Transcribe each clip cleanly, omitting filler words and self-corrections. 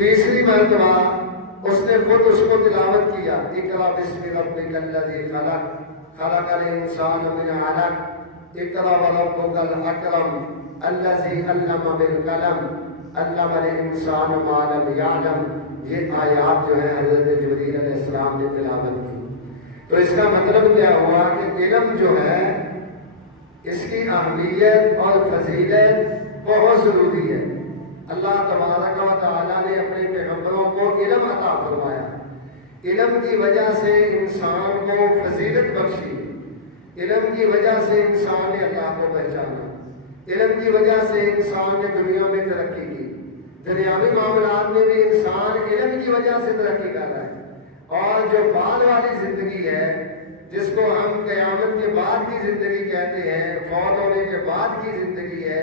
تیسری مرتبہ اس نے خود اس کو تلاوت کیا، اقرأ بسم ربک الذی خلق خلق الانسان من علق اقرأ وربک الاکرم الذی علم بالقلم علم الانسان ما لم یعلم۔ یہ آیات جو ہے حضرت جبریل علیہ السلام نے تلاوت کی۔ تو اس کا مطلب کیا ہوا کہ علم جو ہے اس کی اہمیت اور فضیلت بہت ضروری ہے۔ اللہ تبارک و تعالیٰ نے اپنے پیغمبروں کو علم عطا فرمایا، علم کی وجہ سے انسان کو فضیلت بخشی، علم کی وجہ سے انسان نے اللہ کو پہچانا، علم کی وجہ سے انسان نے دنیا میں ترقی کی، دنیاوی معاملات میں بھی انسان علم کی وجہ سے ترقی کر رہا ہے۔ اور جو بعد والی زندگی ہے جس کو ہم قیامت کے بعد کی زندگی کہتے ہیں، فوت ہونے کے بعد کی زندگی ہے،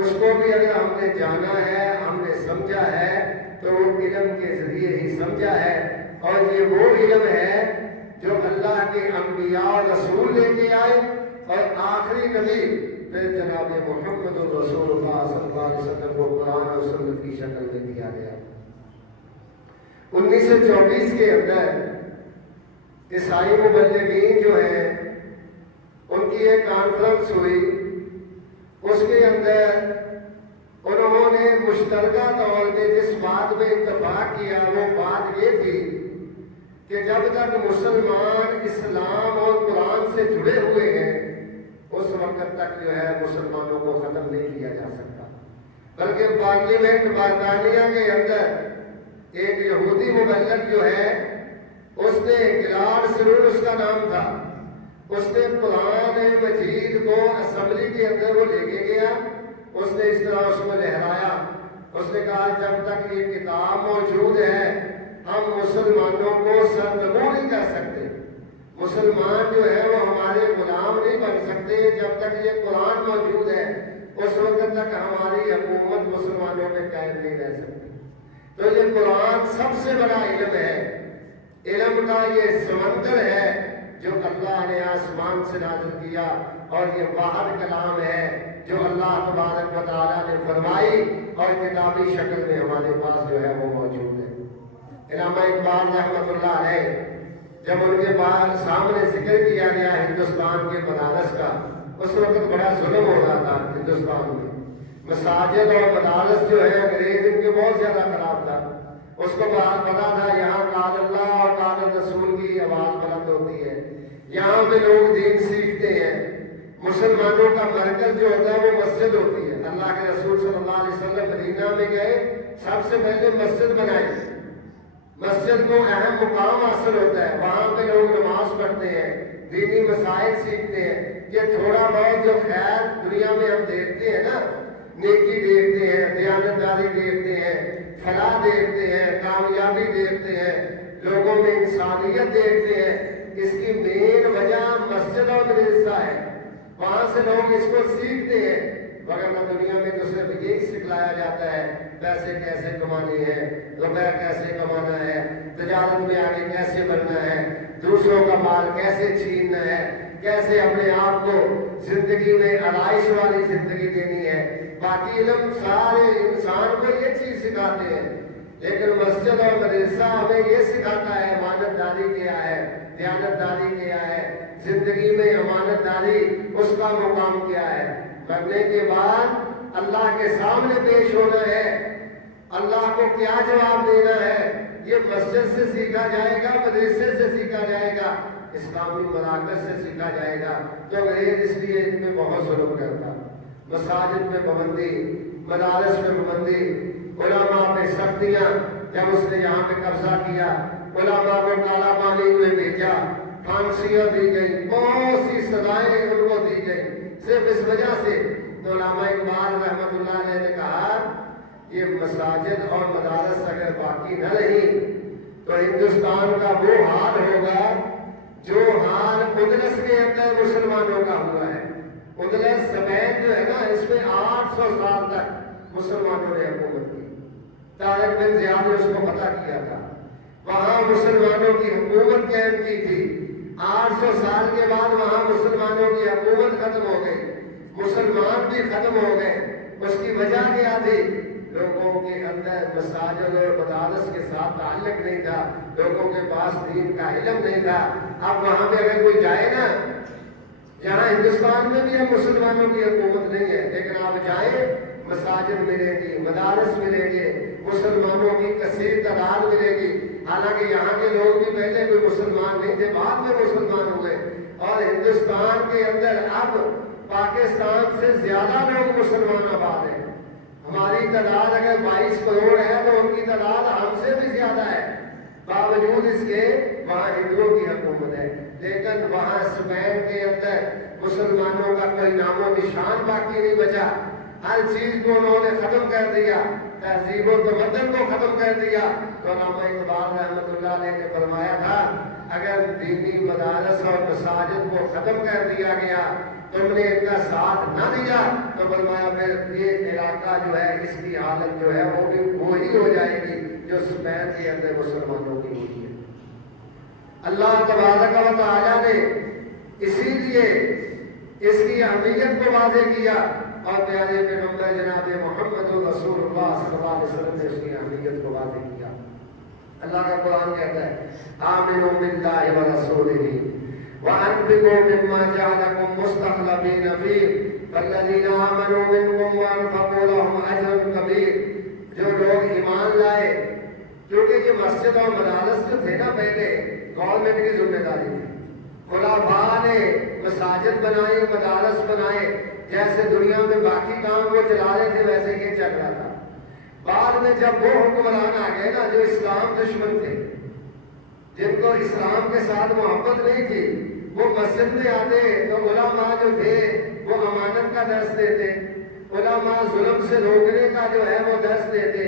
اس کو بھی اگر ہم نے جانا ہے، ہم نے سمجھا ہے تو وہ علم کے ذریعے ہی سمجھا ہے۔ اور یہ وہ علم ہے جو اللہ کے انبیاء اور رسول لے کے آئے، اور آخری نبی پھر جناب محمد رسول اللہ صلی اللہ علیہ وسلم کو قرآن اور سنت کی شکل میں دیا گیا۔ 1924 کے اندر عیسائی مبلغین جو ہیں ان کی ایک کانفرنس ہوئی، اس کے اندر انہوں نے مشترکہ طور پہ جس بات میں اتفاق کیا وہ بات یہ تھی کہ جب تک مسلمان اسلام اور قرآن سے جڑے ہوئے ہیں اس وقت تک جو ہے مسلمانوں کو ختم نہیں کیا جا سکتا، بلکہ پارلیمنٹ برطانیہ کے اندر ایک یہودی مبلغ جو ہے اس نے گلاد سرور اس کا نام تھا، اس نے قرآن مجید کو اسمبلی کے اندر وہ لے کے گیا، اس نے اس طرح اس کو لہرایا، اس نے کہا جب تک یہ کتاب موجود ہے ہم مسلمانوں کو سرنگو نہیں کر سکتے، مسلمان جو ہے وہ ہمارے غلام نہیں بن سکتے، جب تک یہ قرآن موجود ہے اس وقت تک ہماری حکومت مسلمانوں میں قائم نہیں رہ سکتی۔ تو یہ قرآن سب سے بڑا علم ہے، علم کا یہ سمندر ہے جو اللہ نے آسمان سے نازل کیا، اور یہ واحد کلام ہے جو اللہ تبارک و تعالیٰ نے فرمائی اور کتابی شکل میں ہمارے پاس جو ہے وہ موجود ہے۔ علامہ اقبال رحمۃ اللہ علیہ جب ان کے بعد سامنے ذکر کیا گیا ہندوستان کے مدارس کا، اس وقت بڑا ظلم ہو رہا تھا ہندوستان میں، مساجد اور مدارس جو ہے انگریز ان کے بہت زیادہ خراب تھا، اس کو پتا تھا یہاں قال اللہ اور قال رسول کی آواز بلند ہوتی ہے، یہاں پہ لوگ دین سیکھتے ہیں، مسلمانوں کا مرکز جو ہوتا ہے وہ مسجد ہوتی ہے۔ اللہ کے رسول صلی اللہ علیہ وسلم مدینہ میں گئے، سب سے پہلے مسجد بنائی، مسجد کو اہم مقام حاصل ہوتا ہے، وہاں پہ لوگ نماز پڑھتے ہیں، دینی مسائل سیکھتے ہیں۔ یہ تھوڑا بہت جو خیر دنیا میں ہم دیکھتے ہیں نا، نیکی دیکھتے ہیں، دیانتداری دیکھتے ہیں، فلاح دیکھتے ہیں، کامیابی دیکھتے ہیں، لوگوں میں انسانیت دیکھتے ہیں، اس کی مین وجہ مسجد اور مدرسہ ہے، وہاں سے لوگ اس کو سیکھتے ہیں۔ ورنہ دنیا میں تو صرف یہی سکھلایا جاتا ہے پیسے کیسے کمانے ہیں، روپے کیسے کمانا ہے، تجارت میں آگے کیسے بڑھنا ہے، دوسروں کا مال کیسے چھیننا ہے، کیسے اپنے آپ کو زندگی میں آرائش والی زندگی دینی ہے۔ باقی علم سارے انسان کو یہ چیز سکھاتے ہیں، لیکن مسجد اور مدرسہ ہمیں یہ سکھاتا ہے امانت داری کیا ہے، دیانت داری کیا ہے، زندگی میں امانت داری اس کا مقام کیا ہے، مرنے کے بعد اللہ کے سامنے پیش ہونا ہے، اللہ کو کیا جواب دینا ہے، یہ مسجد سے سیکھا جائے گا، مدرسے سے سیکھا جائے گا، اسلامی مراکز سے سیکھا جائے گا۔ تو انگریز اس لیے ان میں بہت ظلم کرتا، مساجد میں پابندی، مدارس میں پابندی، علماء پہ سختیاں، جب اس نے یہاں پہ قبضہ کیا علماء کو کالا پانی میں بھیجا، پھانسیاں دی گئی، بہت سی سزائیں ان کو دی گئی، صرف اس وجہ سے۔ تو علامہ اقبال رحمۃ اللہ علیہ نے کہا یہ مساجد اور مدارس اگر باقی نہ رہی تو ہندوستان کا وہ حال ہوگا جو حال اندلس کے اندر مسلمانوں کا ہوا ہے۔ اندلس سپین جو ہے نا، اس میں 800 سال تک مسلمانوں نے حکومت کی، طارق بن زیاد نے اس کو فتح کیا تھا، وہاں مسلمانوں کی حکومت قائم کی تھی۔ 800 سال کے بعد وہاں مسلمانوں کی حکومت ختم ہو گئی، مسلمان بھی ختم ہو گئے۔ اس کی وجہ کیا تھی؟ لوگوں کے اندر مساجد اور مدارس کے ساتھ تعلق نہیں تھا، لوگوں کے پاس دین کا علم نہیں تھا۔ اب وہاں پہ اگر کوئی جائے نا، جہاں ہندوستان میں بھی اب مسلمانوں کی حکومت نہیں ہے، لیکن آپ جائیں مساجد ملے گی، مدارس ملے گی، مسلمانوں کی کثیر تعداد ملے گی۔ حالانکہ یہاں کے لوگ بھی پہلے کوئی مسلمان نہیں تھے، بعد میں مسلمان ہوئے، اور ہندوستان کے اندر اب پاکستان سے زیادہ لوگ مسلمان آباد ہیں۔ ہماری تعداد اگر 22 کروڑ ہے تو ان کی تعداد ہم سے بھی زیادہ ہے، باوجود اس کے وہاں ہندوؤں کی حکومت ہے۔ لیکن وہاں اسپین کے اندر مسلمانوں کا کوئی نام و نشان باقی نہیں بچا، ہر چیز کو انہوں نے ختم کر دیا، تہذیب و تمدن کو ختم کر دیا۔ تو علامہ اقبال رحمۃ اللہ علیہ نے فرمایا تھا، اگر دینی مدارس اور مساجد کو ختم کر دیا گیا، تم نے ان کا ساتھ نہ دیا، تو فرمایا پھر یہ علاقہ جو ہے اس کی حالت جو ہے وہ بھی وہی ہو جائے گی جو اسپین کے اندر مسلمانوں کی ہوئی ہے۔ اللہ تبارک و تعالیٰ نے اسی لیے اس کی اہمیت کو واضح کیا، اور پیارے پیغمبر جناب محمد رسول اللہ صلی اللہ علیہ وسلم نے اس کی اہمیت کو واضح کیا۔ اللہ کا قرآن کہتا ہے، آمنوا باللہ ورسولہ وانفقوا مما جعلکم مستخلفین فیہ والذین آمنوا منکم وانفقوا لهم اجر کبیر۔ جو لوگ ایمان لائے، کیونکہ یہ مسجد اور مدارس جو تھے نا پہلے گورنمنٹ کی ذمہ داری تھی، خلفاء نے مساجد بنائی، مدارس بنائے، جیسے دنیا میں باقی کام وہ چلا رہے تھے ویسے یہ چل رہا تھا۔ بعد میں جب وہ حکمران آ گئے نا جو اسلام دشمن تھے، جن کو اسلام کے ساتھ محبت نہیں تھی، وہ مسجد میں آتے تو علماء جو تھے وہ امانت کا درس دیتے، علماء ظلم سے روکنے کا جو ہے وہ درس دیتے،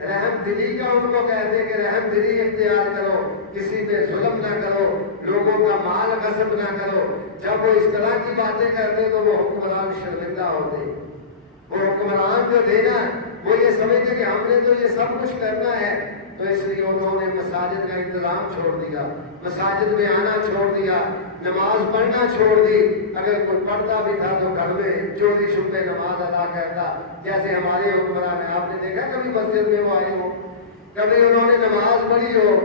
رحم دلی کا ان کو کہتے کہ رحم دلی اختیار کرو، کسی پہ ظلم نہ کرو، لوگوں کا مال غصب نہ کرو۔ جب وہ اس طرح کی باتیں کرتے تو وہ حکمران شرمندہ ہوتے۔ وہ حکمران جو تھے نا وہ یہ سمجھتے کہ ہم نے تو یہ سب کچھ کرنا ہے، تو اس لیے انہوں نے مساجد کا انتظام چھوڑ دیا، مساجد میں آنا چھوڑ دیا، نماز پڑھنا چھوڑ دی۔ اگر کوئی پڑھتا بھی تھا تو گھر میں چوری چھپے نماز ادا کرتا، جیسے ہمارے حکمران ہیں۔ آپ نے دیکھا کبھی مسجد میں وہ آئے ہو، کبھی انہوں نے نماز پڑھی ہو،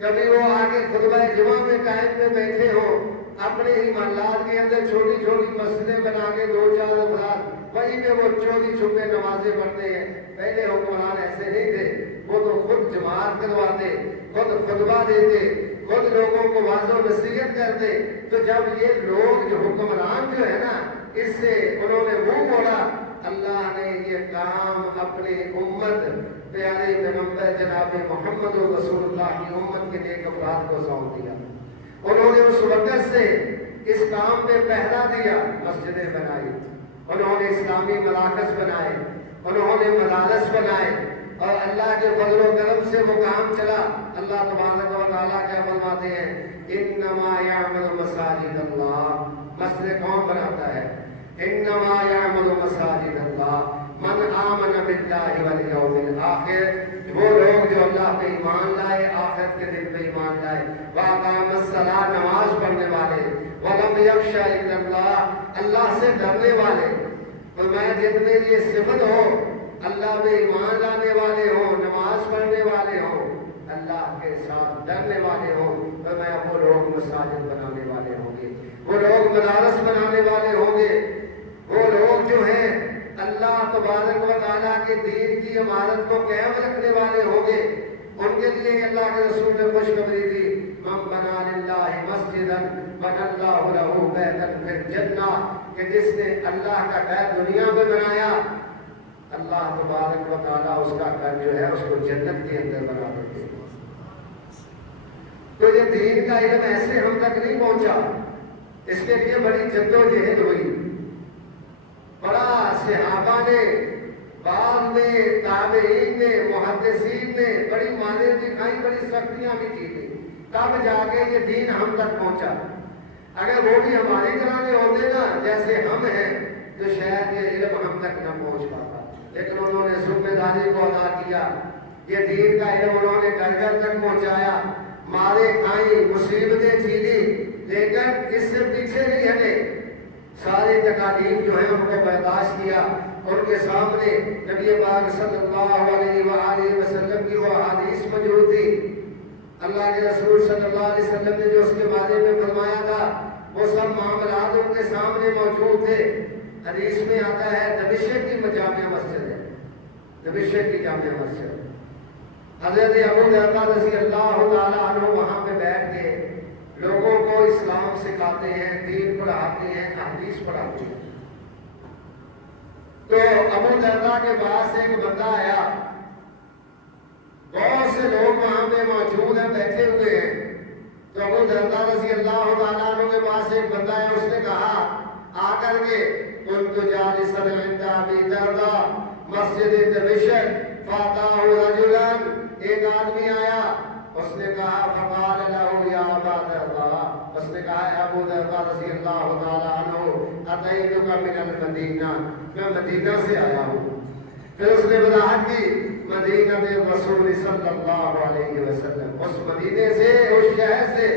کبھی وہ آگے خطبہ جمعہ میں قائم میں بیٹھے ہو، اپنے ہی محلات کے اندر چھوٹی چھوٹی مسجدیں بنا کے 2-4 افراد وہیں پہ وہ چوری چھپے نمازیں پڑھتے ہیں۔ پہلے حکمران ایسے نہیں تھے، وہ تو خود جماعت کرواتے، خود خطبہ دیتے، خود لوگوں کو واضح و نصیحت کرتے۔ تو جب یہ لوگ جو حکمران جو ہے نا اس سے انہوں نے منہ موڑا، اللہ نے یہ کام اپنی امت پیارے پیغمبر جناب محمد رسول اللہ کی امت کے نیک افراد کو سونپ دیا۔ انہوں نے اس وقت سے اس کام پہ پہرا دیا، مسجدیں بنائی، انہوں نے اسلامی مراکز بنائے، انہوں نے مدارس بنائے، اور اللہ کے فضل و کرم سے وہ کام چلا۔ اللہ تبارک و تعالیٰ کیا فرماتے ہیں، انما یعمر مساجد اللہ، مسجد کون بناتا ہے؟ انما یعمر مساجد اللہ من آمن باللہ والیوم الآخر، وہ لوگ جو اللہ پہ ایمان لائے، آخرت کے دن پہ ایمان لائے، واقام الصلاۃ، نماز پڑھنے والے، ولم یخشى الا اللہ، اللہ سے ڈرنے والے۔ فرمایا جن میں یہ صفت ہو، اللہ پہ ایمان لانے والے ہوں، نماز پڑھنے والے ہوں، اللہ کے ساتھ ڈرنے والے ہوں، فرمایا وہ لوگ مساجد بنانے والے ہوں گے، وہ لوگ مدارس بنانے والے ہوں گے، وہ لوگ جو ہیں اللہ تبارک و تعالیٰ کے دین کی عمارت کو قائم رکھنے والے ہوں گے۔ ان کے لیے اللہ کے رسول نے خوشخبری دی، من بنا للہ مسجدا بنى اللہ لہ بیتا فی الجنہ، کہ جس نے اللہ کا گھر دنیا میں بنایا، اللہ تبارک و تعالیٰ اس کا گھر جو ہے اس کو جنت کے اندر بنا دیتے ہیں۔ تو یہ دین کا علم ایسے ہم تک نہیں پہنچا، اس کے لیے بڑی جدوجہد ہوئی، بڑا صحابہ نے، بعد میں تابعین نے، محدثین نے بڑی مانیں دکھائی، بڑی سختیاں بھی کی تھی، تب جا کے یہ دین ہم تک پہنچا۔ اگر وہ بھی ہماری طرح کے ہوتے نا جیسے ہم ہیں تو شاید یہ علم ہم تک نہ پہنچ پاتا، لیکن انہوں نے ذمہ داری کو ادا کیا، یہ دین کا علم انہوں نے گھر گھر تک پہنچایا، مارے کھائیں، مصیبتیں جھیلی، لیکن اس سے پیچھے نہیں ہٹے، ساری تکالیف جو ہے ان کو برداشت کیا، ان کے سامنے نبی پاک صلی اللہ علیہ وآلہ وسلم کی وہ حدیث موجود تھی. اللہ کے رسول صلی اللہ علیہ وسلم نے جو اس کے بارے میں فرمایا تھا وہ سب معاملات ان کے سامنے موجود تھے. حدیث میں آتا ہے دمشق کی جامع مسجد ہے، دمشق کی جامع مسجد. حضرت ابو درداء رضی اللہ تعالیٰ عنہ وہاں پہ بیٹھ کے لوگوں کو اسلام سکھاتے ہیں، دین پڑھاتے ہیں، حدیث پڑھاتے ہیں. تو ابو درداء کے پاس ایک بندہ آیا، بہت سے لوگ وہاں پہ موجود ہیں، بیٹھے ہوئے ہیں. تو ابو درداء رضی اللہ تعالیٰ عنہ کے پاس ایک بندہ ہے، اس نے کہا آ کر کے كنت جالسا عند ابي درداء مسجد دمشق فاتاه رجلا، ایک آدمی آیا، اس نے کہا فقال له یا ابا درداء، اس نے کہا اے ابو درداء رضی اللہ تعالیٰ عنہ اتیتک من المدینہ، میں مدینہ سے آیا ہوں. پھر اس نے وضاحت کی مدینہ رسول صلی اللہ علیہ وسلم، اس مدینے سے، اس شہر سے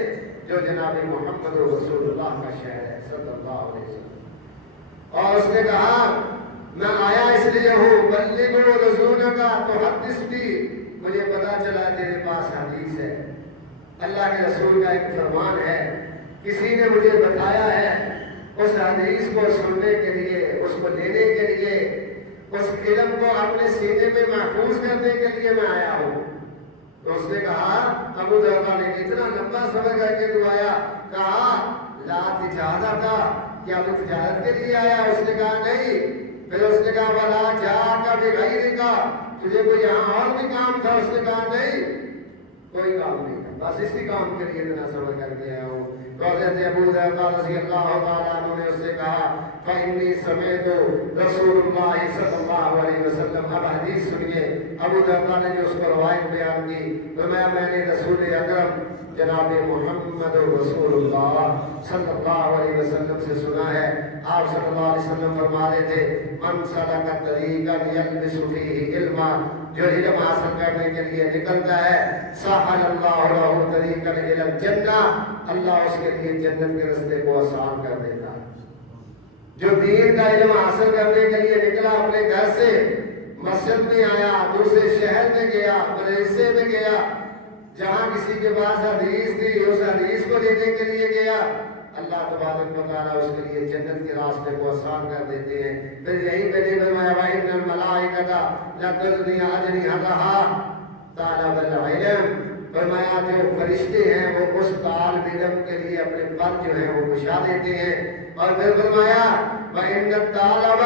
جو جناب محمد رسول اللہ کا شہر ہے صلی اللہ علیہ وسلم. اور اس نے کہا میں آیا اس لیے ہوں بلغ رسول کا تحدث بھی، مجھے پتا چلا تیرے پاس حدیث ہے، اللہ کے رسول کا ایک فرمان ہے، کسی نے مجھے بتایا ہے، اس حدیث کو سننے کے لیے، اس کو لینے کے لیے، اس علم کو اپنے سینے میں محفوظ کرنے کے لیے میں آیا ہوں. تو اس نے کہا ابو درداء نے اتنا لمبا سمجھ کر کے تو آیا، کہا لا تجارت، کیا تو تجارت کے لیے آیا؟ اس نے کہا نہیں. پھر اس نے کہا ولا جاءک بغیرک، تجھے کوئی یہاں اور بھی کام تھا؟ اس نے کہا نہیں، کوئی کام نہیں تھا، بس اسی کام کے لیے اتنا سمجھ کر کے آیا ہوں. تو حضرت ابو درداء رضی اللہ تعالیٰ عنہ نے اس سے کہا فإنی سمعت رسول اللہ صلی اللہ علیہ وسلم، اب حدیث سنیے. ابو درداء نے جو اس کو روایت بیان کی، تو میں نے رسول اکرم جناب محمد رسول اللہ صلی اللہ علیہ وسلم سے سنا ہے. آپ صلی اللہ علیہ وسلم فرما رہے تھے من سلک طریقا یلبس فیہ علما، جو علم حاصل کرنے کے لیے نکلتا ہے، سہل اللہ لہ طریقا الی الجنہ، اللہ اس کے لیے جنت کے راستے کو آسان کر دیتا ہے. جو دین کا علم حاصل کرنے کے لیے نکلا، اپنے گھر سے مسجد میں آیا، دوسرے شہر میں گیا، مدرسے میں گیا، جہاں کسی کے پاس حدیث تھی اس حدیث کو لینے کے لیے گیا، اللہ تبارک و تعالیٰ اس کے لیے جنت کے راستے کو آسان کر دیتے ہیں. پھر یہیں پہ نے فرمایا وَإِنَّ الْمَلَائِكَةَ لَتَجْنِي أَجْنِحَتَهَا طَالِبَ الْعِلْمِ، فرمایا جو فرشتے ہیں وہ اس طالب علم کے لیے اپنے پر جو ہیں وہ بچھا دیتے ہیں. اور پھر فرمایا وَإِنَّ الطَّالِبَ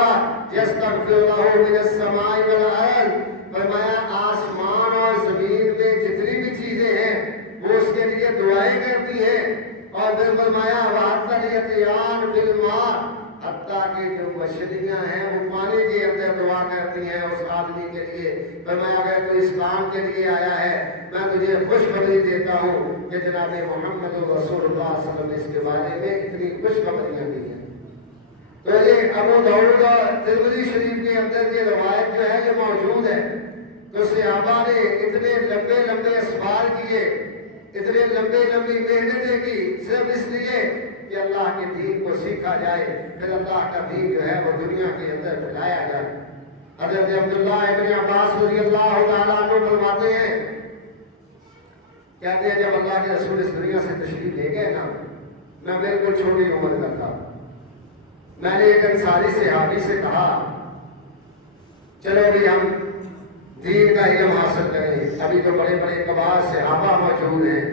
يَسْتَغْفِرُ لَهُ مِنَ السَّمَاءِ وَالْأَرْضِ، فرمایا آسمان اور زمین میں جتنی بھی چیزیں ہیں وہ اس کے لیے دعائیں کرتی ہیں. اور پھر فرمایا وَحَتَّى الْيَتِيَانُ فِي الْمَاءِ، حتیٰ کہ جو مچھلیاں ہیں وہ پانی کے اندر دعا کرتی ہیں اس آدمی کے لیے. فرمایا اگر تو اسلام کے لیے آیا ہے میں تجھے خوشخبری دیتا ہوں کہ جناب محمد رسول اللہ صلی اللہ علیہ وسلم اس کے بارے میں اتنی خوشخبریاں دی ہیں. تو یہ ابو داؤد اور ترمذی شریف کے اندر یہ روایت جو ہے یہ موجود ہے. تو صحابہ نے اتنے لمبے لمبے اسفار کیے، اتنے لمبی محنتیں کی، صرف اس لیے کہ اللہ کے دین کو سیکھا جائے، پھر اللہ کا دین جو ہے وہ دنیا کے اندر پھیلایا جائے. حضرت عبداللہ ابن عباس رضی اللہ تعالیٰ عنہ فرماتے ہیں، کہتے ہیں جب اللہ کے رسول اس دنیا سے تشریف لے گئے نا، میں بالکل چھوٹی عمر کا تھا. میں نے ایک انصاری صحابی سے کہا چلو بھی ہم دین کا علم حاصل کریں. ابھی تو بڑے بڑے کبار صحابہ موجود ہیں،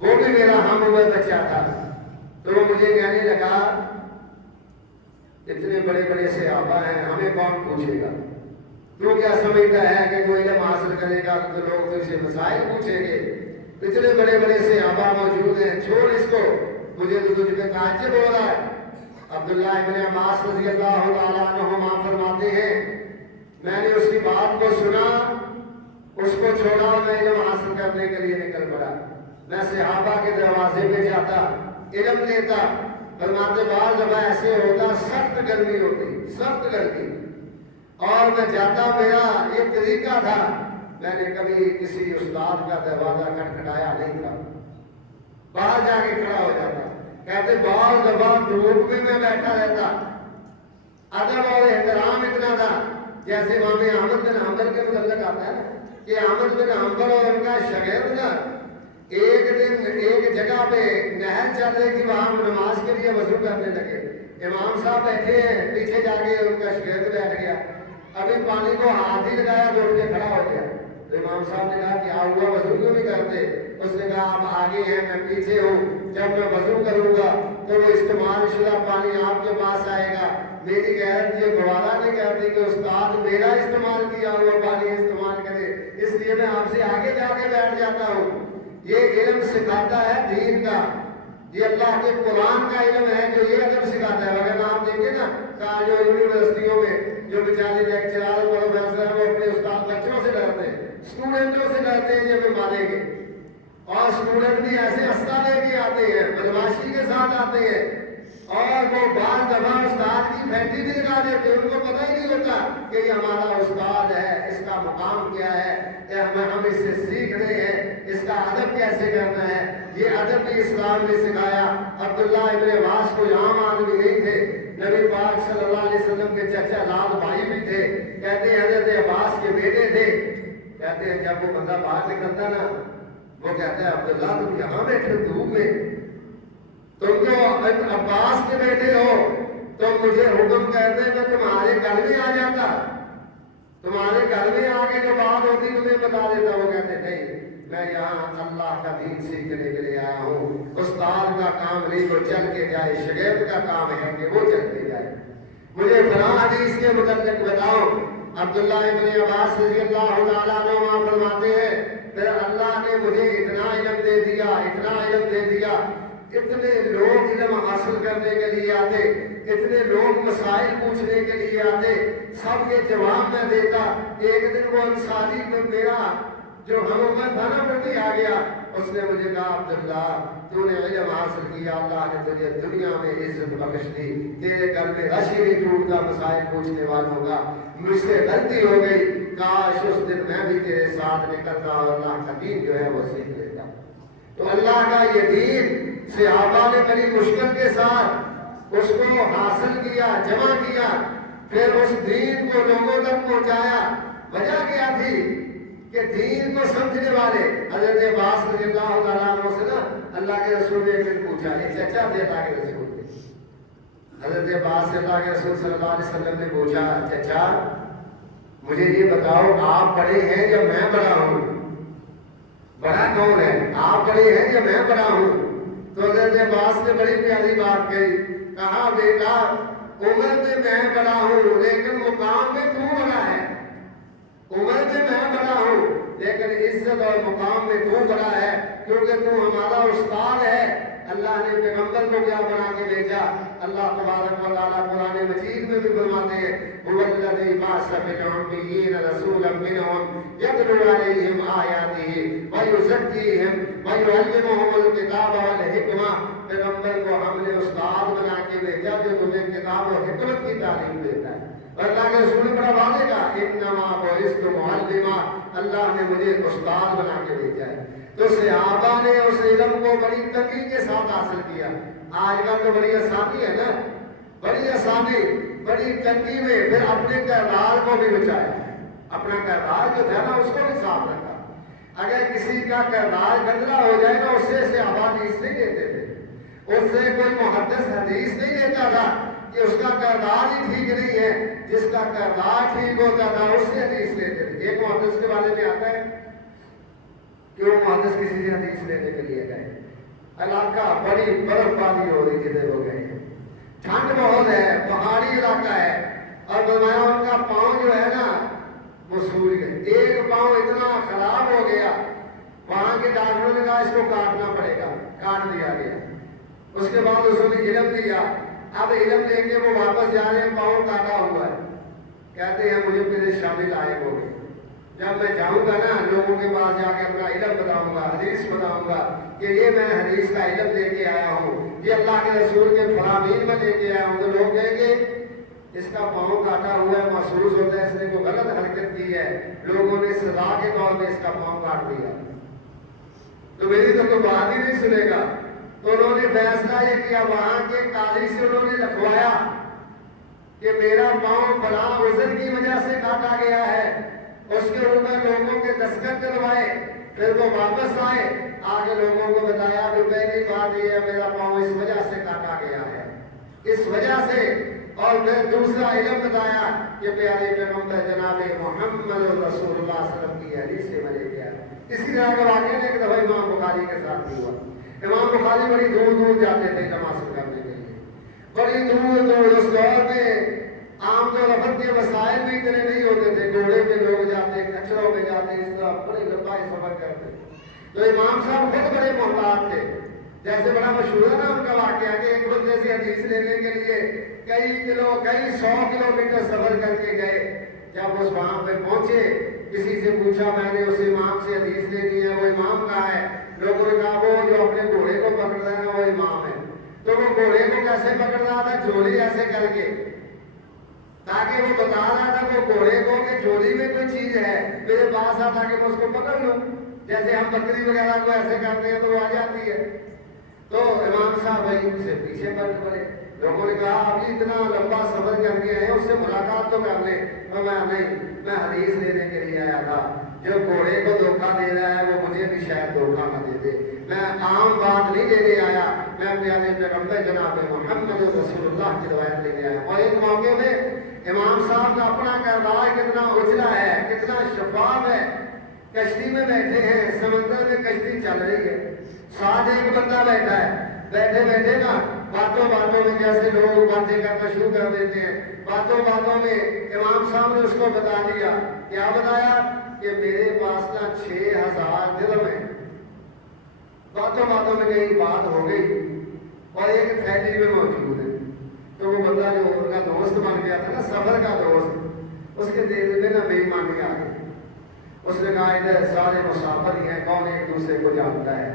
وہ بھی میرا ہم عمر بچہ تھا. تو وہ مجھے کہنے لگا اتنے بڑے بڑے صحابہ ہیں، ہمیں کون پوچھے گا؟ تو کیا سمجھتا ہے کہ کوئی علم حاصل کرے گا تو لوگ تو اسے مسائل پوچھیں گے؟ اتنے بڑے بڑے صحابہ موجود ہیں، چھوڑ اس کو، مجھے تو تجھ پہ تعجب ہو رہا ہے. عبداللہ ابن عباس رضی اللہ تعالیٰ عنہما فرماتے ہیں میں نے اس کی بات کو سنا، اس کو چھوڑا اور میں علم حاصل کرنے کے لیے نکل پڑا. میں صحابہ کے دروازے پہ جاتا، علم لیتا. فرماتے بعض دفعہ ایسے ہوتا سخت گرمی ہوتی، سخت گرمی، اور میں جاتا، میرا ایک طریقہ تھا، میں نے کبھی کسی استاد کا دروازہ کھٹکھٹایا نہیں تھا، باہر جا کے کھڑا ہو جاتا. کہتے بعض دفعہ دھوپ میں بیٹھا رہتا، ادب اور احترام اتنا تھا، جیسے امام احمد بن حنبل کے متعلق آتا ہے کہ احمد بن حنبل اور ان کا شاگرد نا ایک دن ایک جگہ پہ نہر چل رہی تھی، وہاں نماز کے لیے وضو کرنے لگے، امام صاحب بیٹھے ہیں، پیچھے جا کے ان کا شاگرد بیٹھ گیا، ابھی پانی کو ہاتھ ہی لگایا تو اٹھ کے کھڑا ہو گیا، تو امام صاحب نے کہا کیا ہوا، وضو کیوں نہیں کرتے؟ اس نے کہا آپ آگے ہیں میں پیچھے ہوں، جب میں وضو کروں گا تو وہ استعمال شدہ پانی آپ کے پاس آئے گا، میری غیرت یہ گوارا نہیں کرتی کہ استاد میرا استعمال کیا ہوا پانی استعمال کرے، اس لیے میں آپ سے آگے جا کے بیٹھ جاتا ہوں۔ یہ علم سکھاتا ہے دین کا، یہ اللہ کے قرآن کا علم ہے جو یہ ادب سکھاتا ہے۔ اگر آپ دیکھیں نا کالجوں یونیورسٹیوں میں جو بیچارے لیکچرار پروفیسر ہیں وہ اپنے استاد بچوں سے ڈرتے ہیں، اسٹوڈنٹوں سے ڈرتے ہیں یہ ہمیں ماریں گے، اور اسٹوڈنٹ بھی ایسے ہنستا لے کے آتے ہیں، بدماشی کے ساتھ آتے ہیں، اور وہ بعض دفعہ استاد کی پھینٹی بھی لگا دیتے ہیں، ان کو پتہ ہی نہیں ہوتا کہ یہ ہمارا استاد ہے، اس کا مقام کیا ہے، ہم اس سے سیکھ رہے ہیں، اس کا ادب کیسے کرنا ہے۔ یہ ادب بھی اسلام نے سکھایا۔ عبداللہ ابن عباس کوئی عام آدمی نہیں تھے، نبی پاک صلی اللہ علیہ وسلم کے چچا لال بھائی بھی تھے، کہتے ہیں حضرت عباس کے بیٹے تھے، کہتے ہیں جب وہ بندہ باہر نکلتا نا وہ کہتا ہے عبداللہ تم یہاں بیٹھے دھوپ میں، تم جو عباس کے بیٹے ہو، تم مجھے حکم کرتے میں تمہارے گھر میں آ جاتا، تمہارے گھر میں آگے جو بات ہوتی تمہیں بتا دیتا۔ وہ کہتے نہیں میں یہاں اللہ کا دین سیکھنے کے لیے آیا ہوں، استاد کا کام نہیں وہ چل کے جائے، شاگرد کا کام ہے کہ وہ چل کے جائے، مجھے فلاں حدیث کے متعلق بتاؤ۔ عبداللہ ابن عباس رضی اللہ تعالیٰ عنہ فرماتے ہیں پھر اللہ نے مجھے اتنا علم دے دیا، اتنا علم دے دیا، اتنے لوگ علم حاصل کرنے کے لیے آتے، اتنے لوگ مسائل پوچھنے کے لیے آتے، سب کے جواب میں دیتا۔ ایک دن وہ انصاری میں میرا جو ہم عمر تھا نا وہ بھی آ گیا، اس نے مجھے کہا عبداللہ تو نے علم حاصل کیا، اللہ نے تجھے دنیا میں عزت بخش دی، تیرے گھر میں رش نہیں ٹوٹتا مسائل پوچھنے والوں کا، مجھ سے غلطی ہو گئی، کاش اس دن میں بھی تیرے ساتھ نکلتا اور اللہ کا دین جو ہے وہ سیکھ لیتا۔ تو اللہ کا یہ دین صحابہ نے بڑی مشکل کے ساتھ اس کو حاصل کیا، جمع کیا، پھر اس دین کو لوگوں تک پہنچایا۔ وجہ کیا تھی کہ دین کو سمجھنے والے حضرت عباس رضی اللہ تعالیٰ عنہ سے نا اللہ کے رسول نے ایک دن پوچھا، ایک چچا تھے اللہ کے رسول نے، حضرت عباس سے اللہ کے رسول صلی اللہ علیہ وسلم نے پوچھا چچا مجھے یہ بتاؤ آپ بڑے ہیں یا میں بڑا ہوں؟ بڑا کون ہے، آپ بڑے ہیں یا میں بڑا ہوں؟ تو حضرت عباس نے بڑی پیاری بات کہی، کہا بیٹا عمر میں میں بڑا ہوں لیکن مقام میں تو بڑا ہے، عمر میں میں بڑا ہوں لیکن عزت اور مقام میں تو بڑا ہے، کیونکہ تو ہمارا استاد ہے۔ اللہ نے پیغمبر کو کیا بنا کے بھیجا؟ اللہ تبارک و تعالیٰ قرآن مجید میں بھی فرماتے ہیں هو الذی بعث فی الأميین رسولا منهم یتلو علیہم آیاتہ ویزکیہم ویعلمہم الکتاب والحکمہ۔ پیغمبر کو ہم نے استاد بنا کے بھیجا جو تمہیں کتاب و حکمت کی تعلیم دیتا ہے۔ اللہ کے رسول نے بڑا واضح کہا انما بعثت معلما، اللہ نے مجھے استاد بنا کے بھیجا ہے۔ تو صحابہ نے اس علم کو بڑی تنگی کے ساتھ حاصل کیا۔ آج کل تو بڑی آسانی ہے نا، بڑی آسانی، بڑی تنگی میں پھر اپنے کردار کو بھی بچایا، اپنا کردار جو تھا نا اس کو بھی صاف رکھا۔ اگر کسی کا کردار گندلا ہو جائے گا اس سے صحابہ حدیث نہیں دیتے تھے، اس سے کوئی محدث حدیث نہیں دیتا تھا کہ اس کا کردار ہی ٹھیک نہیں ہے، جس کا کردار ٹھیک ہوتا تھا اس سے حدیث لیتے تھے۔ ایک محدث کے بارے میں آتا ہے کہ وہ محدث کسی سے حدیث لینے کے لیے گئے، علاقہ بڑی برف باری ہو رہی جدھر ہو گئے ہیں، ٹھنڈ بہت ہے، پہاڑی علاقہ ہے، اور فرمایا ان کا پاؤں جو ہے نا وہ سوج گئے، ایک پاؤں اتنا خراب ہو گیا، وہاں کے ڈاکٹروں نے کہا اس کو کاٹنا پڑے گا، کاٹ دیا گیا۔ اس کے بعد اس نے علم دیا، اب علم لے کے وہ واپس جا رہے ہیں، پاؤں کاٹا ہوا ہے، کہتے ہیں مجھے میرے شامل لائق ہو گئے، جب میں جاؤں گا نا لوگوں کے پاس جا کے اپنا علم بتاؤں گا، حدیث بتاؤں گا کہ یہ میں حدیث کا علم لے کے آیا ہوں، یہ اللہ کے رسول کے فرامین میں لے کے آیا ہوں، تو لوگ کہیں گے اس کا پاؤں کاٹا ہوا ہے، محسوس ہوتا ہے اس نے کوئی غلط حرکت کی ہے، لوگوں نے سزا کے طور پہ اس کا پاؤں کاٹ دیا، تو میری تو کوئی بات ہی نہیں سنے گا۔ تو انہوں نے فیصلہ یہ کیا، وہاں کے قاضی سے انہوں نے لکھوایا کہ میرا پاؤں فلاں عذر کی وجہ سے کاٹا گیا ہے، اس کے اوپر لوگوں کے دستخط کروائے، پھر وہ واپس آئے، آگے لوگوں کو بتایا کہ پہلی بات یہ ہے میرا پاؤں اس وجہ سے کاٹا گیا ہے، اس وجہ سے، اور پھر دوسرا علم بتایا کہ پیارے پیغمبر جناب محمد رسول اللہ صلی اللہ علیہ وسلم کی حدیث سے ملے گیا۔ اسی طرح کا واقعہ ایک دفعہ امام بخاری کے ساتھ بھی ہوا۔ امام بخاری بڑی دور دور جاتے تھے نماز کرنے کے لیے، بڑی دور دور۔ اس دور میں عام طور رفت کے وسائل بھی اتنے نہیں ہوتے تھے، گھوڑے پہ لوگ جاتے، کچروں پہ جاتے، اس طرح بڑی لمبا سفر کرتے۔ تو امام صاحب خود بڑے محتاط تھے، جیسے بڑا مشہور ہے نا ان کا واقعہ کہ ایک بندے سے حدیث لینے کے لیے کئی 100 کلومیٹر سفر کر کے گئے۔ جب اس وہاں پہ پہنچے، کسی سے پوچھا میں نے اس امام سے حدیث لینی ہے، وہ امام کہاں ہے؟ لوگوں نے کہا وہ جو اپنے گھوڑے کو پکڑ رہا ہے وہ امام ہے۔ تو وہ گھوڑے کو کیسے پکڑ رہا تھا؟ جھولی ایسے کر کے، تاکہ وہ بتا رہا تھا وہ گھوڑے کو کہ جھولی میں کوئی چیز ہے میرے پاس آ تاکہ میں اس کو پکڑ لوں، جیسے ہم بکری وغیرہ کو ایسے کرتے ہیں تو وہ آ جاتی ہے۔ تو امام صاحب وہیں سے پیچھے پلٹ پڑے۔ لوگوں نے کہا ابھی اتنا لمبا سفر کر کے آئے، اس سے ملاقات تو کر لیں۔ تو میں حدیث لینے کے لیے آیا تھا، جو گھوڑے کو دھوکہ دے رہا ہے وہ مجھے بھی شاید دھوکہ نہ دے دے، میں عام بات نہیں لینے آیا، میں پیارے پیغمبر جناب محمد رسول اللہ کی روایت لینے آیا۔ اور ایک موقع میں امام صاحب کا اپنا کردار کتنا اجلا ہے، کتنا شفاف ہے۔ کشتی میں بیٹھے ہیں، سمندر میں کشتی چل رہی ہے، ساتھ ایک بندہ بیٹھا ہے، بیٹھے بیٹھے نا باتوں باتوں میں جیسے لوگ باتیں کرنا شروع کر دیتے ہیں، باتوں باتوں میں امام صاحب نے اس کو بتا دیا، کیا بتایا کہ میرے پاس نا 6000 درہم ہے۔ باتوں باتوں میں کہیں بات ہو گئی اور ایک تھیلی میں موجود ہے۔ تو وہ بندہ جو ان کا دوست بن گیا تھا نا، سفر کا دوست، اس کے دل میں نا بے ایمانی آ گئی۔ اس نے کہا ادھر سارے مسافر ہی ہیں، کون ایک دوسرے کو جانتا ہے۔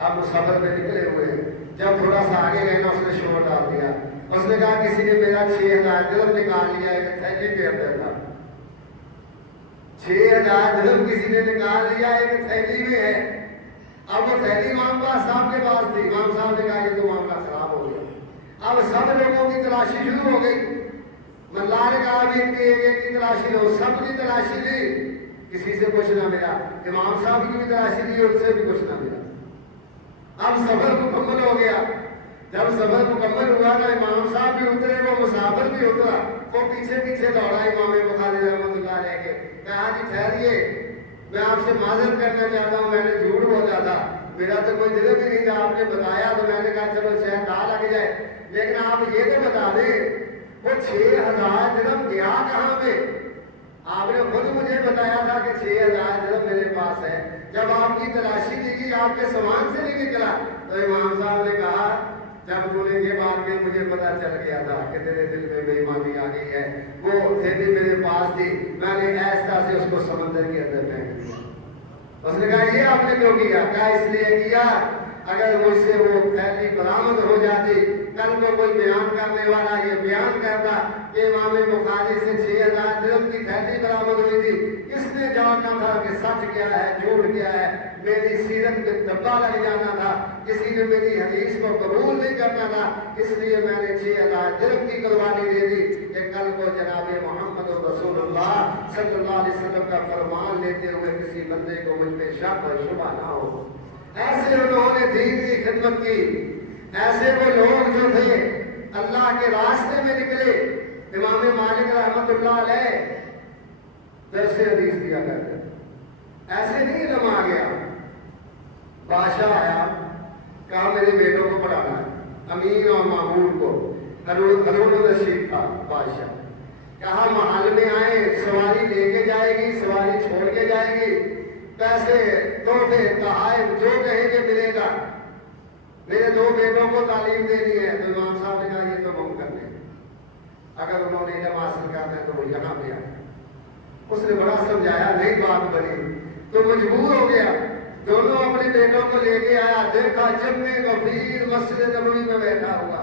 اب سفر میں نکلے ہوئے، جب تھوڑا سا آگے گئے نا اس نے شور ڈال دیا، اس نے کہا کسی نے میرا 6000 درہم نکال لیا، ایک تھیلی کے اندر تھا۔ 6000 درہم کسی نے نکال لیا، ایک تھیلی میں ہے۔ اب وہ تھیلی امام صاحب کے پاس تھی، امام صاحب نے کہا یہ تو معاملہ خراب ہو گیا۔ اب سب لوگوں کی تلاشی شروع ہو گئی۔ ملا نے کہا ابھی ایک کی تلاشی لو، سب کی تلاشی لی، کسی سے کچھ نہ ملا۔ امام صاحب کی بھی تلاشی لی، ان سے بھی کچھ نہ ملا۔ اب سفر مکمل ہو گیا۔ جب سفر مکمل ہوا نا امام صاحب بھی اترے، وہ مسافر بھی اترا، وہ پیچھے پیچھے دوڑا امام بخاری رحمۃ اللہ علیہ کے، کہا جی ٹھہریے، میں آپ سے معذرت کرنا چاہتا ہوں، میں نے جھوٹ بولا تھا، میرا تو کوئی دل بھی نہیں تھا، آپ نے بتایا تو میں نے کہا چلو شاید نہ لگ جائے، لیکن آپ یہ تو بتا دیں وہ 6000 درہم گیا کہاں پہ؟ آپ نے خود مجھے بتایا تھا کہ 6000 درہم میرے پاس ہے، جب آپ کی تلاشی لی گئی آپ کے سامان سے نہیں نکلا۔ تو امام صاحب نے کہا جب تو نے یہ بات کی مجھے پتا چل گیا تھا کہ تیرے دل میں بے ایمانی آ گئی ہے، وہ تھیلی میرے پاس تھی، میں نے ایسا سے اس کو سمندر کے اندر پھینک دیا۔ اس نے کہا یہ آپ نے کیوں کیا؟ کہا اس لیے کیا اگر مجھ سے وہ تھیلی برآمد ہو جاتی، کل کو کوئی بیان کرنے والا یہ بیان کرتا کہ امام بخاری سے 6000 درہم کی تھیلی برآمد ہوئی تھی، اس نے جاننا تھا کہ سچ کیا ہے جھوٹ کیا ہے، میری سیرت میں دبا لگ جانا تھا، کسی نے میری حدیث کو قبول نہیں کرنا تھا، اس لیے میں نے 6000 درہم کی قربانی دے دی کہ کل کو جناب محمد رسول اللہ صلی اللہ علیہ وسلم کا فرمان لیتے ہوئے کسی بندے کو مجھ پہ شک اور شبہ نہ ہو۔ ایسے انہوں نے دین کی خدمت کی، ایسے وہ لوگ جو تھے اللہ کے راستے میں نکلے۔ امام مالک رحمۃ اللہ علیہ درس حدیث دیا کرتے، ایسے نہیں علم آ گیا، بادشاہ آیا، کہا میرے بیٹوں کو پڑھانا ہے، امین اور مامون کو، ہارون الرشید تھا بادشاہ، کہا محل میں آئے، سواری لے کے جائے گی، سواری چھوڑ کے جائے گی، پیسے تحفے تحائف جو کہیں گے ملے گا، میرے 2 بیٹوں کو تعلیم دینی ہے۔ تو امام صاحب نے کہا یہ تو ممکن نہیں، اگر انہوں نے علم حاصل کرنا ہے تو وہ یہاں پہ آئے۔ اس نے بڑا سمجھایا، نہیں بات بنی تو مجبور ہو گیا، دونوں اپنے بیٹوں کو لے کے آیا، دیکھا جمع غفیر مسجد نبوی میں بیٹھا ہوا،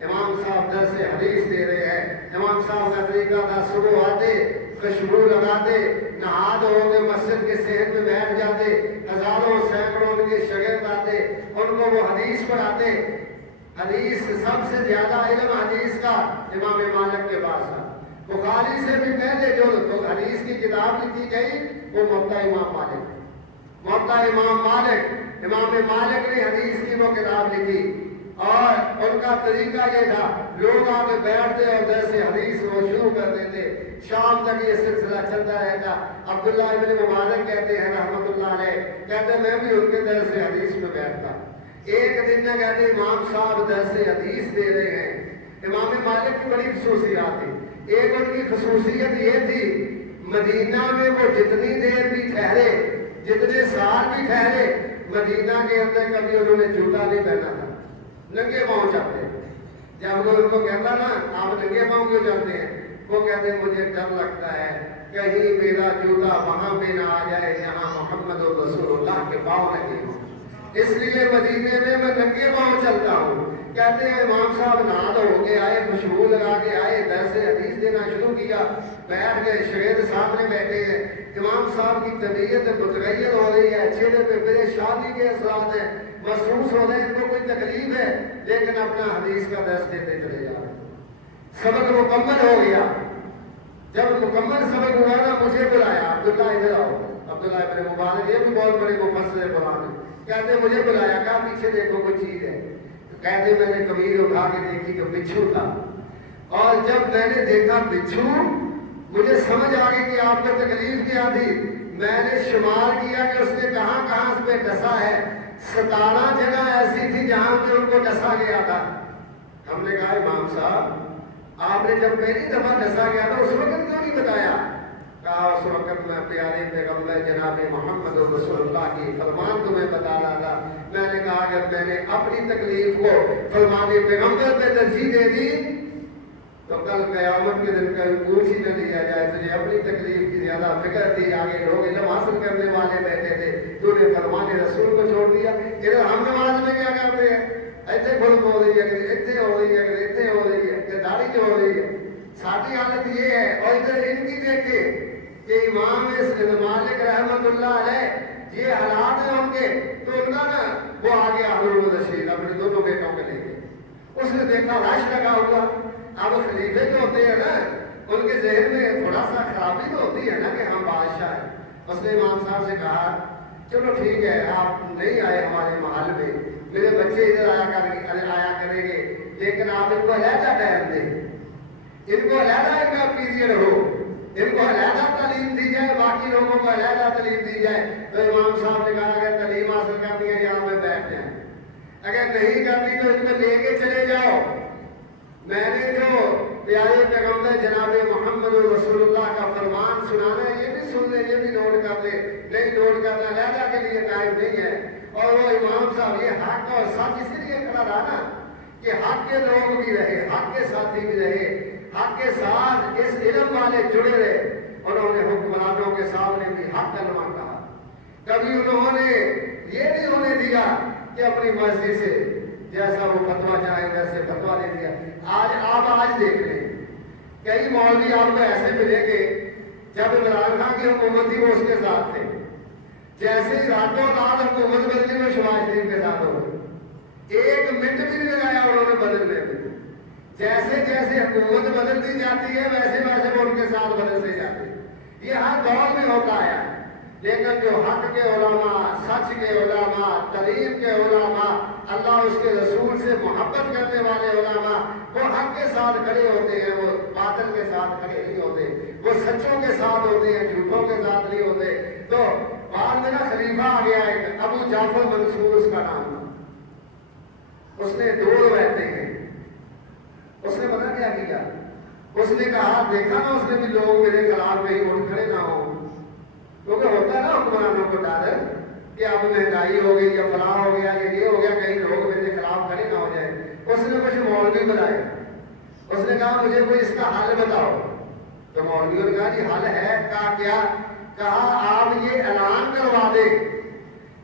امام صاحب درس حدیث دے رہے ہیں۔ امام صاحب کا طریقہ تھا صبح آتے، خوشبو لگاتے، نہا دھو کے مسجد کے صحن میں بیٹھ جاتے، ہزاروں سینکڑوں ان کے شاگرد آتے، ان کو وہ حدیث پڑھاتے، حدیث سب سے زیادہ علم حدیث کا امام مالک کے پاس تھا. بخاری سے بھی پہلے جو حدیث کی کتاب لکھی گئی وہ موطا امام مالک ہے. موطا امام مالک، امام مالک نے حدیث کی وہ کتاب لکھی اور ان کا طریقہ یہ تھا، لوگ آ کے بیٹھتے اور درس حدیث وہ شروع کر دیتے، شام تک یہ سلسلہ چلتا رہتا. عبداللہ ابن مبارک کہتے ہیں رحمۃ اللہ علیہ، کہتے ہیں میں بھی ان کے درس حدیث میں بیٹھتا. ایک دن میں کہتے امام صاحب درس حدیث دے رہے ہیں. امام مالک کی بڑی خصوصیات تھی. ایک ان کی خصوصیت یہ تھی، مدینہ میں وہ جتنی دیر بھی ٹھہرے، جتنے سال بھی ٹھہرے، مدینہ کے اندر کبھی انہوں نے جوتا نہیں پہنا تھا، ننگے پاؤں چلتے. جب وہ ان کو کہتا نا آپ ننگے پاؤں کیوں چلتے ہیں، وہ کہتے ہیں مجھے ڈر لگتا ہے کہیں میرا جوتا وہاں پہ نہ آ جائے جہاں محمد رسول اللہ کے پاؤں لگے ہوں، اس لیے مدینے میں میں ننگے پاؤں چلتا ہوں. کہتے ہیں امام صاحب نہا ہو کے آئے، خوشبو لگا کے آئے، درس حدیث دینا شروع کیا، بیٹھ گئے، شاگرد سامنے بیٹھے ہیں. امام صاحب کی طبیعت متغیر ہو رہی ہے، چہرے پہ پریشانی کے اثرات ہیں، محسوس ہو رہے ہیں، ان کو کوئی تکلیف ہے، لیکن اپنا حدیث کا درس دیتے چلے جا رہے. سبق مکمل ہو گیا. جب مکمل سبق ہوا نا مجھے بلایا، عبداللہ ادھر آؤ. عبداللہ ابن مبارک یہ بھی بہت بڑے مفسر قرآن ہیں. کہتے ہیں مجھے بلایا، کہا پیچھے دیکھو کوئی چیز ہے. کہتے میں نے قمیض اٹھا کے دیکھی کہ بچھو تھا، اور جب میں نے دیکھا بچھو مجھے سمجھ آ گئی کہ آپ کو تکلیف کیا تھی. میں نے شمار کیا کہ اس نے کہاں کہاں سے ڈسا ہے. 17 جگہ ایسی تھی جہاں پہ ان کو ڈسا گیا تھا. ہم نے کہا امام صاحب آپ نے جب پہلی دفعہ ڈسا گیا تھا اس وقت کیوں نہیں بتایا؟ کہا اس وقت میں پیارے پیغمبر جناب محمد رسول اللہ کی فرمان تمہیں بتا رہا تھا. میں نے کہا اگر میں نے اپنی تکلیف کو فرمان پیغمبر پہ ترجیح دے دی تو کل قیامت کے دن کل پوچھ ہی نہ لیا جائے. تجھے اپنی تکلیف کی زیادہ فکر تھی، آگے لوگ علم حاصل کرنے والے بیٹھے تھے، تو نے فرمان رسول کو چھوڑ دیا. ادھر ہم نماز میں کیا کرتے ہیں، ایسے کھلک ہو رہی ہے، اتنے ہو رہی ہے، اتنے ہو رہی ہے، داڑھی جو ہو رہی ہے. ساری حالت یہ ہے. اور ادھر ان کی دیکھے کہ امام مالک رحمت اللہ علیہ یہ حالات ہیں ان کے، تو ان کا نا وہ آگے ہارون رشید اپنے دونوں بیٹوں کے لے کے اس نے دیکھا رش لگا ہوا. اب خلیفے جو ہوتے ہیں نا ان کے ذہن میں تھوڑا سا خرابی تو ہوتی ہے نا کہ ہم بادشاہ ہیں. اس نے امام صاحب سے کہا چلو ٹھیک ہے آپ نہیں آئے ہمارے محل میں، میرے بچے ادھر آیا کریں گے، لیکن آپ ان کو علیحدہ ٹائم دیں، ان کو علیحدہ ان کا پیریڈ ہو، ان کو علیحدہ تعلیم دی جائے، باقی لوگوں کو علیحدہ تعلیم دی جائے. تو امام صاحب نے کہا اگر تعلیم حاصل کرنی ہے یہاں پہ بیٹھ جائیں، اگر نہیں کرنی تو ان کو لے کے چلے جاؤ. میں نے جو پیارے پیغمبر جناب محمد رسول اللہ کا فرمان سنانا ہے یہ بھی سن لیں، یہ بھی نوٹ کر لیں. نہیں نوٹ کرنا علیحدہ کے لیے ٹائم نہیں ہے. اور وہ امام صاحب یہ حق اور سچ اسی لیے کھڑا رہا نا کہ حق کے لوگ بھی رہے، حق کے ساتھی بھی رہے، حق کے ساتھ اس علم والے جڑے رہے. انہوں نے حکمرانوں کے سامنے بھی حق کلمہ کہا. کبھی انہوں نے یہ نہیں ہونے دیا کہ اپنی مرضی سے جیسا وہ فتویٰ چاہے ویسے فتویٰ دے دیا. آج دیکھ لیں کئی مولوی آپ کو ایسے ملیں گے جب عمران خان کی حکومت تھی وہ اس کے ساتھ تھے، جیسے ہی راتوں رات حکومت بدلی وہ شہباز شریف کے ساتھ ہو گئی. 1 منٹ بھی نہیں لگایا انہوں نے بدلنے میں. جیسے جیسے حکومت بدلتی جاتی ہے ویسے ویسے وہ ان کے ساتھ بدلتے جاتے ہیں. یہ ہر دور میں ہوتا ہے. لیکن جو حق کے علماء، سچ کے علماء، تعلیم کے علماء، اللہ اس کے رسول سے محبت کرنے والے علماء وہ حق کے ساتھ کھڑے ہوتے ہیں، وہ باطل کے ساتھ کھڑے نہیں ہوتے، وہ سچوں کے ساتھ ہوتے ہیں، جھوٹوں کے ساتھ نہیں ہوتے. تو بعد میں نا خلیفہ آ گیا ایک ابو جعفر منصور اس کا نام تھا. اس نے 2 رہتے ہیں. اس نے پتا کیا کیا؟ اس نے کہا دیکھا نا اس نے بھی لوگ میرے خلاف کہیں اٹھ کھڑے نہ ہو، کیونکہ ہوتا ہے نا حکمرانوں کو ڈر کہ اب مہنگائی ہو گئی یا فلاں ہو گیا یا یہ ہو گیا کہیں لوگ میرے خلاف کھڑے نہ ہو جائیں. اس نے کچھ مولوی بلائے. اس نے کہا مجھے کوئی اس کا حل بتاؤ. تو مولویوں نے کہا جی حل ہے. کہا کیا؟ کہا آپ یہ اعلان کروا دے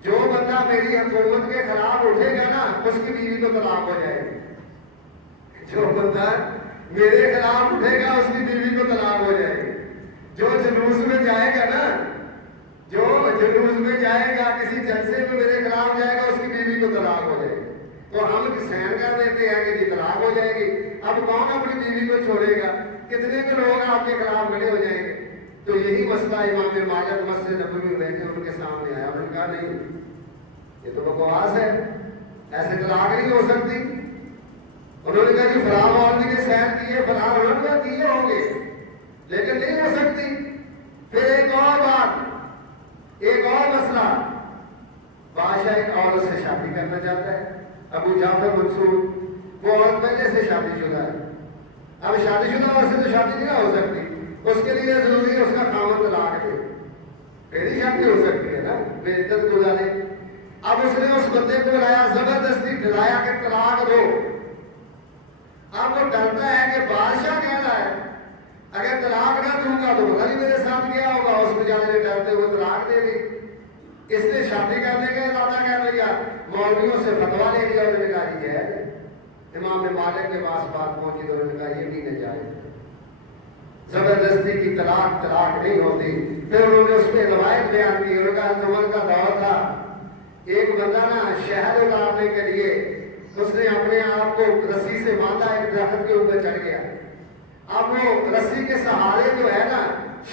جو بندہ میری حکومت کے خلاف اٹھے گا نا اس کی بیوی کو طلاق ہو جائے گی. جو بندہ میرے خلاف اٹھے گا اس کی بیوی کو طلاق ہو جائے گی. جو جلوس میں جائے گا نا، جو جلوس میں جائے گا کسی جلسے میں میرے خلاف جائے گا اس کی بیوی کو طلاق ہو جائے گی. تو ہم سین کر دیتے ہیں کہ جی طلاق ہو جائے گی. اب کون اپنی بیوی کو چھوڑے گا؟ کتنے کے لوگ آپ کے خلاف کھڑے ہو جائیں گے. تو یہی مسئلہ امام مالک مسجد نبوی میں ان کے سامنے آیا. انہوں نے کہا نہیں، یہ تو بکواس ہے، ایسے طلاق نہیں ہو سکتی. انہوں نے کہا جی فلاں مولوی نے سین کیے، فلاں انہوں نے کیے ہوں گے، لیکن نہیں ہو سکتی. پھر ایک اور بات، ایک اور مسئلہ، بادشاہ ایک عورت سے شادی کرنا چاہتا ہے، ابو جعفر منصور، وہ عورت پہلے سے شادی شدہ ہے. اب شادی شدہ عورت سے تو شادی نہیں ہو سکتی، اس کے لیے ضروری ہے اس کا خاوند طلاق دے، پھر ہی شادی ہو سکتی ہے نا، بے عدت گزارے. اب اس نے اس بندے کو لایا، زبردستی ڈرایا کہ طلاق دو. اب وہ ڈرتا ہے کہ بادشاہ کہہ رہا ہے اگر طلاق نہ دوں گا تو پتہ نہیں میرے ساتھ کیا ہوگا. اس بیچارے نے ڈرتے ہوئے طلاق دے دی. اس نے شادی کرنے کا ارادہ کر لیا، مولویوں سے فتوا لے لیا. انہوں نے کہا جی ہے. امام مالک کے پاس بات پہنچی تو انہوں نے کہا یہ بھی نجائز، زبردستی کی طلاق نہیں ہوتی. پھر انہوں نے اس پہ روایت بیان کی. انہوں نے کہا عمر کا دور تھا، ایک بندہ نا شہد اتارنے کے لیے اس نے اپنے آپ کو رسی سے باندھا، ایک درخت کے اوپر چڑھ گیا. اب وہ رسی کے سہارے جو ہے نا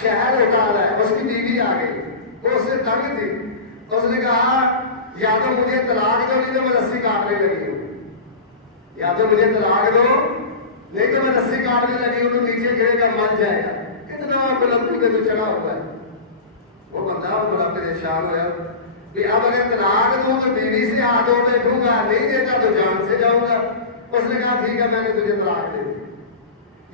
شہد اتار رہا ہے، اس کی بیوی آ گئی، وہ اس سے تنگ تھی. اس نے کہا یا تو مجھے طلاق دو نہیں تو میں رسی کاٹنے لگی ہوں، یا تو مجھے طلاق دو نہیں تو میں رسی کاٹنے لگی ہوں. تو نیچے گرے گا مر جائے گا. کتنا بلندی پہ تو چڑھا ہوا ہے. وہ بندہ بڑا پریشان ہوا کہ اب اگر طلاق دوں تو بیوی سے ہاتھوں بیٹھوں گا، نہیں دیتا تو جان سے جاؤں گا. اس نے کہا ٹھیک ہے میں نے تجھے طلاق دے دی.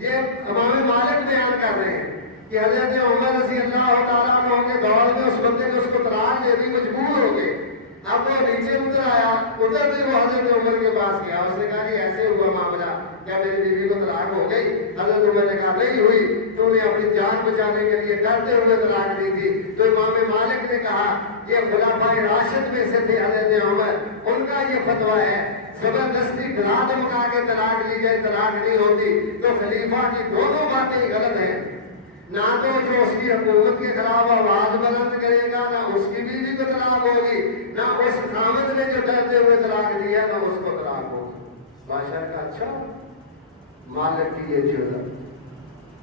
یہ امام مالک بیان کر رہے ہیں کہ حضرت عمر رضی اللہ تعالیٰ عنہ کے دور میں اس بندے کو اس کو طلاق دے دی، مجبور ہو گئے. اب وہ نیچے اتر آیا، اترتے وہ حضرت عمر کے پاس گیا. اس نے کہا کہ ایسے ہوا معاملہ، کیا میری بیوی کو طلاق ہو گئی؟ حضرت عمر نے کہا نہیں ہوئی، تو نے اپنی جان بچانے کے لیے ڈرتے ہوئے طلاق دی تھی. تو امام مالک نے کہا یہ خلفائے راشد میں سے تھے حضرت عمر، ان کا یہ فتویٰ ہے زبردستی ڈرا دھمکا کے طلاق لی جائے طلاق نہیں ہوتی. تو خلیفہ کی دونوں باتیں غلط ہیں. نہ تو جو اس کی حکومت کے خلاف آواز بلند کرے گا، نہ اس کی بیوی کو طلاق ہوگی، نہ اس خامد نے جو ڈرتے ہوئے طلاق دیا نہ اس کو طلاق ہوگی. بادشاہ کا اچھا مالک کی یہ جرأت.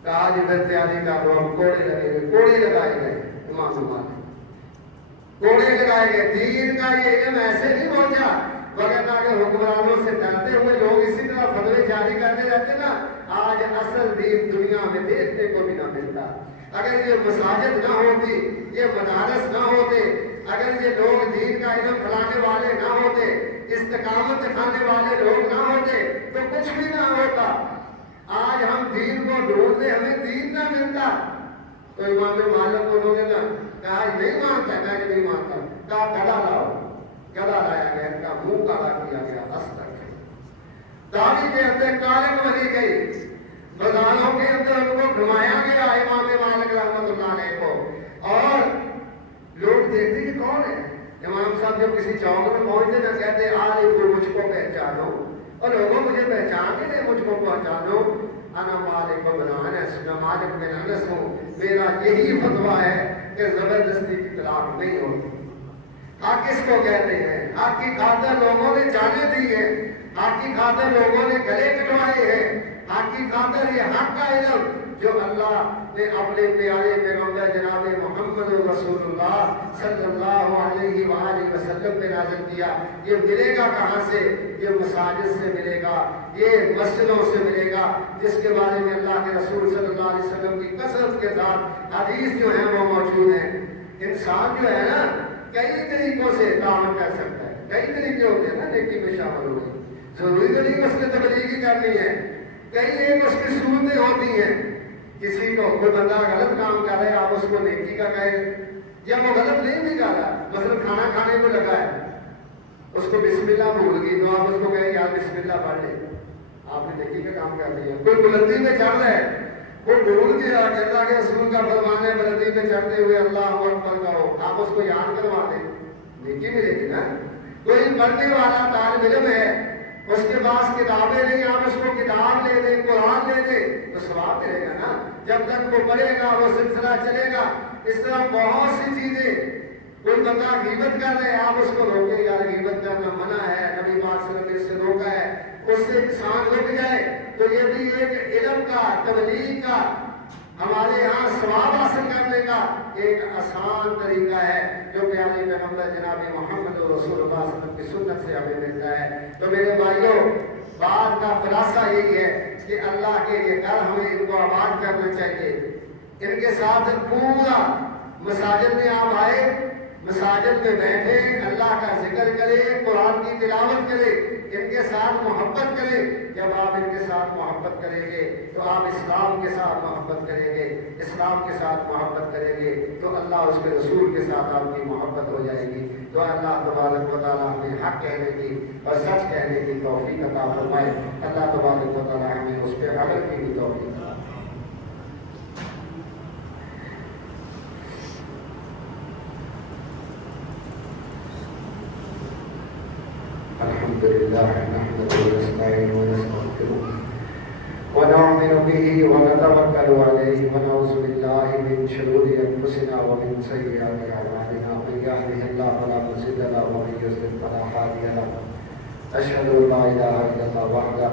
کہا جی پھر تیاری کر لو، ہم کوڑے لگے گئے. کوڑے لگائے گئے امام مالک، کوڑے لگائے گئے. دین کا یہ علم ایسے نہیں پہنچا، وغیرہ کہ حکمرانوں سے ڈرتے ہوئے لوگ اسی طرح فتوے جاری کرتے رہتے نا. آج اصل دین دنیا میں دیکھنے کو بھی نہ ملتا. اگر یہ مساجد نہ ہوتی، یہ مدارس نہ ہوتے، اگر یہ لوگ دین کا علم پھیلانے والے نہ ہوتے، استقامت دکھانے والے لوگ نہ ہوتے تو کچھ بھی نہ ہوتا. آج ہم دین کو ڈھونڈتے، ہمیں دین نہ ملتا. تو امام مالک کو انہوں نے نا کہا نہیں مانتا، میں نہیں مانتا. کہا گدا لاؤ. گدا لایا گیا، ان کا منہ کالا کیا گیا، داڑھی کے اندر کالک بنی گئی، بازاروں کے اندر ان کو گھمایا گیا امام مالک رحمۃ اللہ علیہ کو. اور لوگ دیکھتے کہ کون ہے. امام صاحب جب کسی چوک میں پہنچتے نہ کہتے آج کو مجھ کو پہچانو، اور لوگوں مجھے پہچان کے نہیں مجھ کو پہچانو. انا مالک بن انس، میں مالک بن انس ہوں، میرا یہی فتویٰ ہے کہ زبردستی کی طلاق نہیں ہوتی. حق کس کو کہتے ہیں؟ حق کی خاطر لوگوں نے جانیں دی ہے، حق کی خاطر لوگوں نے گلے کٹوائے ہیں، حق کی خاطر یہ حق کا علم جو اللہ نے اپنے پیارے پیغمبر جناب محمد رسول اللہ صلی اللہ علیہ وآلہ وسلم پہ نازل کیا. یہ ملے گا کہاں سے؟ یہ مساجد سے ملے گا، یہ مسجدوں سے ملے گا، جس کے بارے میں اللہ کے رسول صلی اللہ علیہ وسلم کی کثرت کے ساتھ حدیث جو ہیں وہ موجود ہیں. انسان جو ہے نا کئی طریقوں سے کام کر سکتا ہے. کئی طریقے ہوتے ہیں نا نیکی میں شامل ہونے. ضروری تو نہیں اس نے تبلیغی کرنی ہے. کئی ایک اس کی صورتیں ہوتی ہیں. کسی کو کوئی بندہ غلط کام کر رہا ہے، آپ اس کو نیکی کا کہیں، یا وہ غلط نہیں بھی کر رہا، مثلا کھانا کھانے کو لگا ہے، اس کو بسم اللہ بھول گئی تو آپ اس کو کہیں یار بسم اللہ پڑھ لے، آپ نے نیکی کا کام کر دیا. کوئی بلندی میں چڑھ رہا ہے، وہ بھول کے اللہ کے رسول کا فرمان ہے بلندی پہ چڑھتے ہوئے اللہ اکبر کہو، آپ اس کو یاد کروا دیں، نیکی ملے گی نا. کوئی پڑھنے والا طالب علم ہے، اس کے پاس کتابیں نہیں، آپ اس کو کتاب لے دیں، قرآن لے دیں تو ثواب ملے گا نا. جب تک وہ پڑھے گا وہ سلسلہ چلے گا. اس طرح بہت سی چیزیں کوئی بندہ غیبت کر رہے آپ اس کو روکے، یار غیبت کرنا منع ہے، نبی پاک صلی اللہ علیہ وسلم نے اس سے روکا ہے، اس سے انسان رک جائے، تو یہ بھی ایک علم کا، تبلیغ کا، ہمارے یہاں ثواب حاصل کرنے کا ایک آسان طریقہ ہے جو پیارے پیغمبر جناب محمد رسول اللہ صلی اللہ علیہ وسلم کی سنت سے ہمیں ملتا ہے۔ تو میرے بھائیوں، بات کا خلاصہ یہی ہے کہ اللہ کے یہ گھر ہمیں ان کو آباد کرنا چاہیے، ان کے ساتھ پورا مساجد میں آپ آئے، مساجد میں بیٹھے، اللہ کا ذکر کرے، قرآن کی تلاوت کرے، ان کے ساتھ محبت کرے۔ جب آپ ان کے ساتھ محبت کریں گے تو آپ اسلام کے ساتھ محبت کریں گے، اسلام کے ساتھ محبت کریں گے تو اللہ اس کے رسول کے ساتھ آپ کی محبت ہو جائے گی۔ تو اللہ تبارک و تعالیٰ ہمیں حق کہنے کی اور سچ کہنے کی توفیق عطا فرمائے۔ اللہ تبارک و تعالیٰ ہمیں اس پہ عمل کی بھی توفیق۔ الحمد لله نحمده ونستعينه ونستغفره ونؤمن به ونتوكل عليه ونعوذ بالله من شرور انفسنا ومن سيئات اعمالنا، من يهده الله فلا مضل له ومن يضلل فلا هادي له، اشهد ان لا اله الا الله وحده